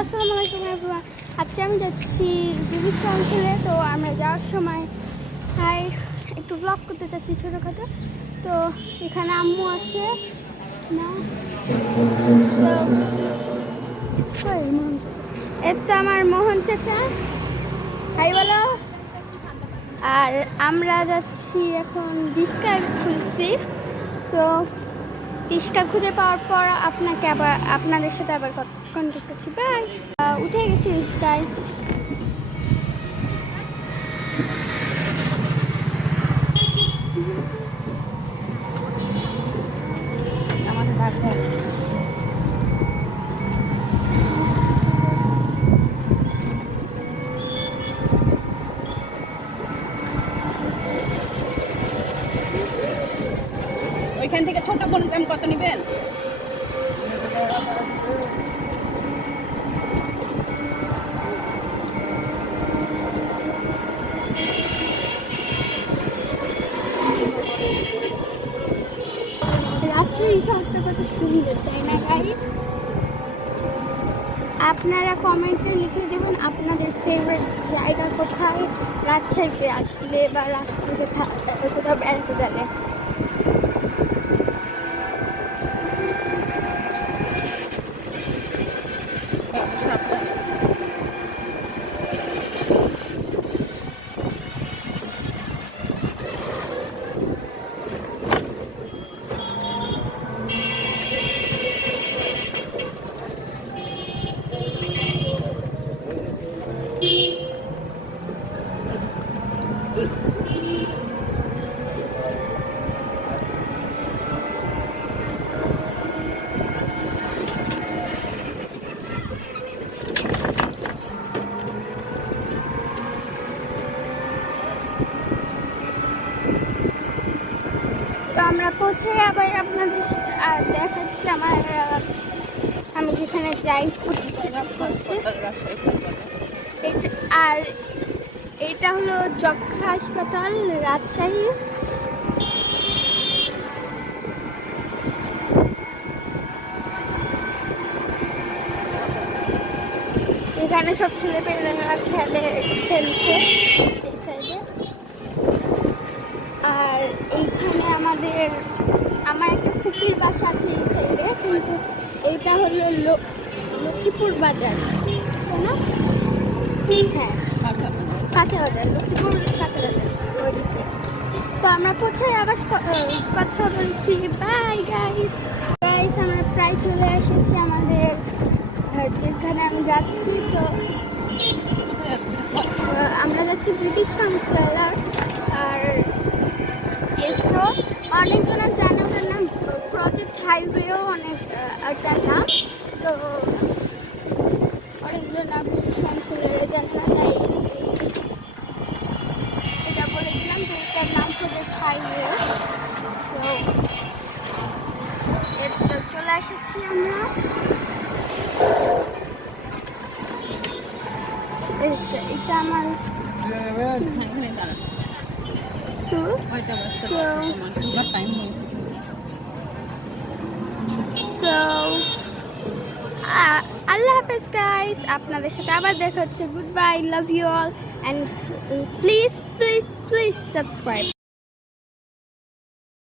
আসসালামু আলাইকুম এভরিওয়ান। আজকে আমি যাচ্ছি ব্রিটিশ কাউন্সিলে। তো আমরা যাওয়ার সময় একটু ব্লগ করতে চাচ্ছি ছোটোখাটো। তো এখানে আম্মু আছে না, তো এর তো আমার মোহন চাচা, হাই বলো। আর আমরা যাচ্ছি এখন রিস্কা খুঁজছি। তো রিস্কা খুঁজে পাওয়ার পর আপনাদের সাথে আবার কন্ট্যাক্ট করছি। বাই। উঠে গেছি রিস্কায়। ওইখান থেকে ছোট বোন কত নেবেন? রাজশাহী শহরটা কত সুন্দর, তাই না গাইস? আপনারা কমেন্টে লিখে দেবেন আপনাদের ফেভারিট জায়গা কোথায় রাজশাহীতে আসলে বা রাজশাহীতে কোথাও বেড়াতে গেলে। তো আমরা পৌঁছে আবার আপনাদের দেখাচ্ছি আমি যেখানে যাই করতে। আর এটা হলো যক্ষা হাসপাতাল রাজশাহী। এখানে সব ছেলেমেয়েরা খেলছে এই সাইডে। আর এইখানে আমার একটা ফুপির বাসা আছে এই সাইডে, কিন্তু এইটা হলো লক্ষ্মীপুর বাজার, তাই না? হ্যাঁ, কাঁচা বাজার, লক্ষ্মীপুর কাঁচা বাজার ওইদিকে। তো আমরা পৌঁছে আবার কথা বলছি। Bye guys. আমরা প্রায় চলে এসেছি আমাদের যেখানে আমি যাচ্ছি। তো আমরা যাচ্ছি ব্রিটিশ কাউন্সিলর। আর এরপর অনেকজনের জানাবেন না, প্রজেক্ট হাইওয়েও অনেক একটা নাম। তো অনেকজন ব্রিটিশ কাউন্সিলরে জানে না, তাই এটা বলে দিলাম যে এটার নাম প্রজেক্ট হাইওয়ে। সো এরপর চলে এসেছি আমরা। এটা আমার স্কুল। আল্লাহ হাফেজ গাইস, আপনাদের সাথে আবার দেখা হচ্ছে। Good bye, love you all, and please please please subscribe.